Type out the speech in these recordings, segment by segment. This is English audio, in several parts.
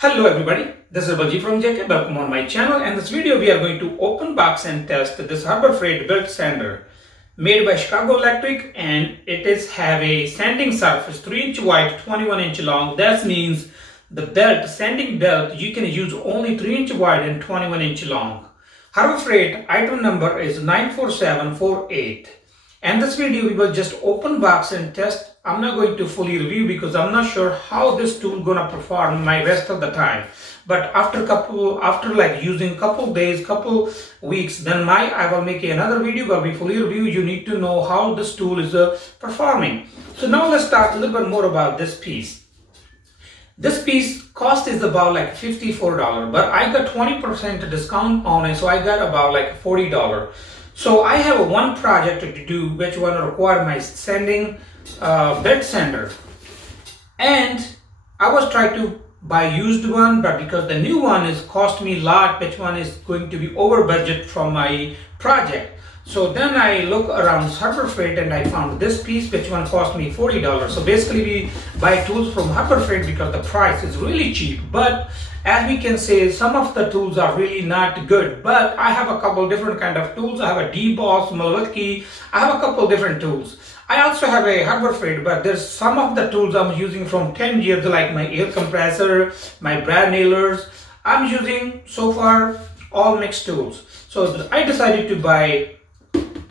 Hello everybody, this is Baljit from JK. Welcome on my channel. And in this video we are going to open box and test this Harbor Freight belt sander made by Chicago Electric, and it is have a sanding surface 3-inch wide, 21-inch long. That means the belt, sanding belt, you can use only 3-inch wide and 21-inch long. Harbor Freight item number is 94748. And this video we will just open box and test. I'm not going to fully review because I'm not sure how this tool gonna perform my rest of the time. But after using couple days, couple weeks, then I will make another video where we fully review. You need to know how this tool is performing. So now let's talk a little bit more about this piece. This piece cost is about like $54, but I got 20% discount on it, so I got about like $40. So I have one project to do which will require my sanding belt sander, and I was trying to buy used one, but because the new one is cost me a lot, which one is going to be over budget from my project. So then I look around Harbor Freight and I found this piece which one cost me $40. So basically we buy tools from Harbor Freight because the price is really cheap. But as we can say, some of the tools are really not good. But I have a couple different kind of tools. I have a D-Boss, Milwaukee. I have a couple different tools. I also have a Harbor Freight, but there's some of the tools I'm using from 10 years, like my air compressor, my brad nailers. I'm using so far all mixed tools. So I decided to buy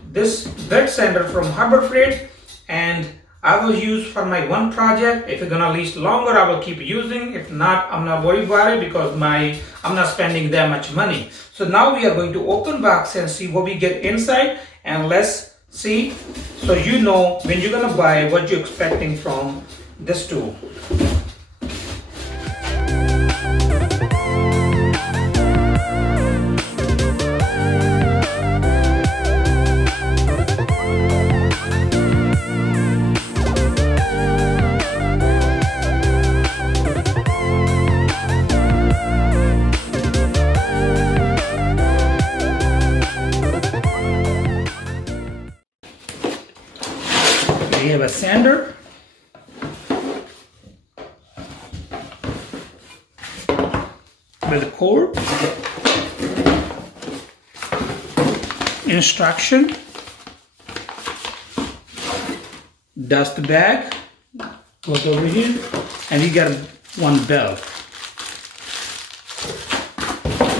this belt sander from Harbor Freight, and I will use for my one project. If it's gonna last longer, I will keep using. If not, I'm not worried about it because I'm not spending that much money. So now we are going to open box and see what we get inside, and let's see, so you know when you're gonna buy what you're expecting from this tool. We have a sander, with a cord, instruction, dust bag goes over here, and we got one belt.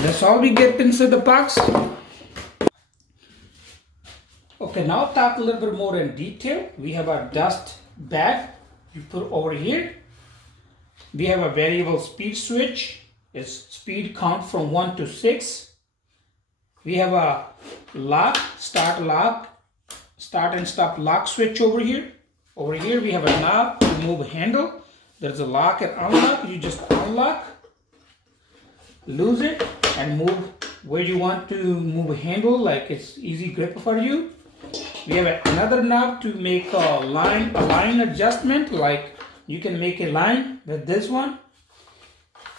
That's all we get inside the box. Okay, now talk a little bit more in detail. We have a dust bag you put over here. We have a variable speed switch. It's speed count from 1 to 6. We have a lock, start and stop lock switch over here. Over here we have a knob to move a handle. There's a lock and unlock. You just unlock, lose it, and move where you want to move a handle, like it's easy grip for you. We have another knob to make a line adjustment, like you can make a line with this one.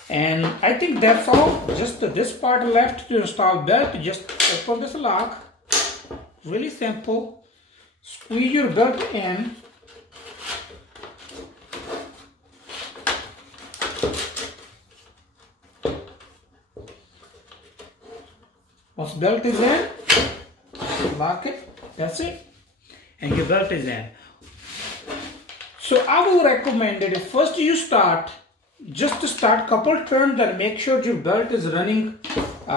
And I think that's all. Just this part left to install belt. Just open this lock. Really simple. Squeeze your belt in. Once belt is in, lock it. That's it, and your belt is in. So I will recommend that if first you start, just to start couple turns, and make sure your belt is running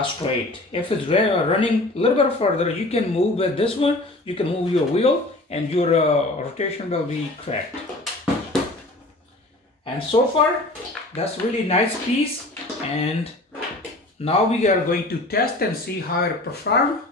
straight. If it's running a little bit further, you can move with this one. You can move your wheel, and your rotation will be correct. And so far, that's really nice piece. And now we are going to test and see how it performs.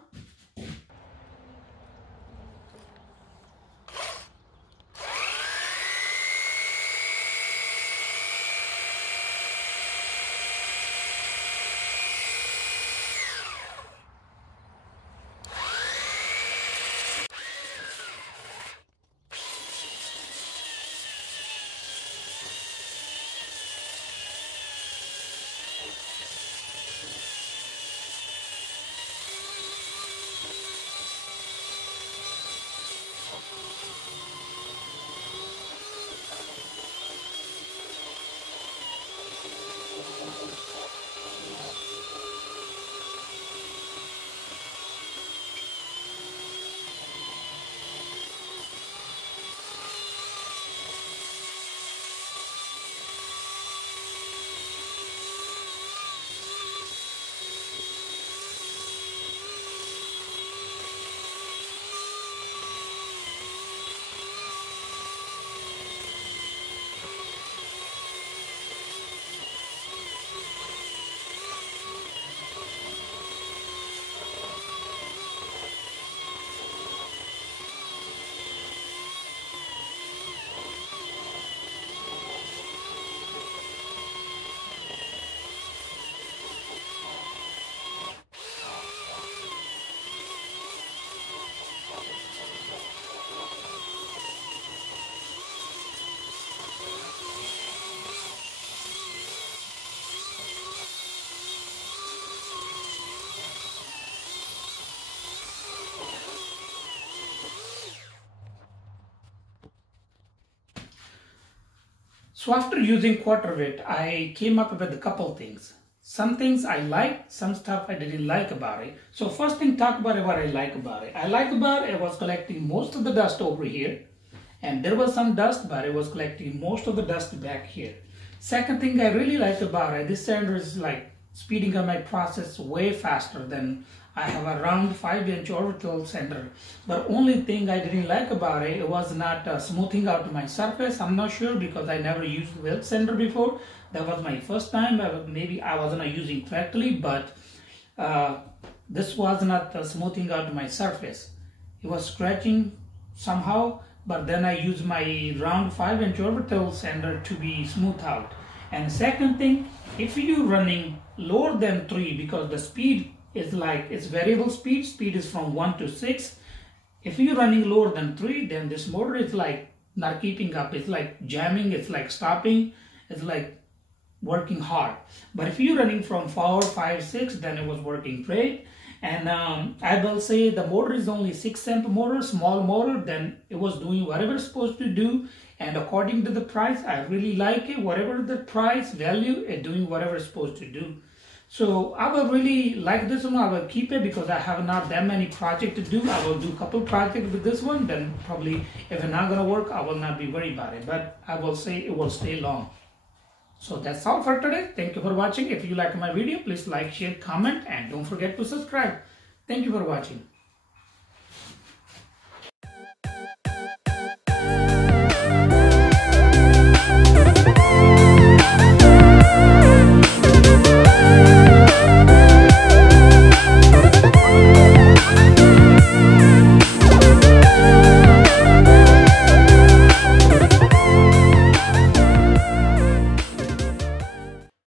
So after using quarter weight, I came up with a couple things. Some things I liked, some stuff I didn't like about it. So first thing, talk about what I like about it. I like about it was collecting most of the dust over here. And there was some dust, but it was collecting most of the dust back here. Second thing I really liked about it, this sander is like speeding up my process way faster than I have a round 5-inch orbital sander. But only thing I didn't like about it, it was not smoothing out my surface. I'm not sure because I never used weld sander before. That was my first time. Maybe I wasn't using correctly, but this was not smoothing out my surface. It was scratching somehow, but then I use my round 5-inch orbital sander to be smooth out. And second thing, if you're running lower than 3, because the speed is like, it's variable speed is from 1 to 6. If you're running lower than 3, then this motor is like not keeping up. It's like jamming, it's like stopping, it's like working hard. But if you're running from 4, 5, 6, then it was working great. And I will say the motor is only 6-amp motor, small motor, then it was doing whatever it's supposed to do. And according to the price, I really like it. Whatever the price value, it's doing whatever it's supposed to do. So I will really like this one. I will keep it because I have not that many projects to do. I will do a couple projects with this one. Then probably if it's not going to work, I will not be worried about it. But I will say it will stay long. So that's all for today. Thank you for watching. If you like my video, please like, share, comment, and don't forget to subscribe. Thank you for watching.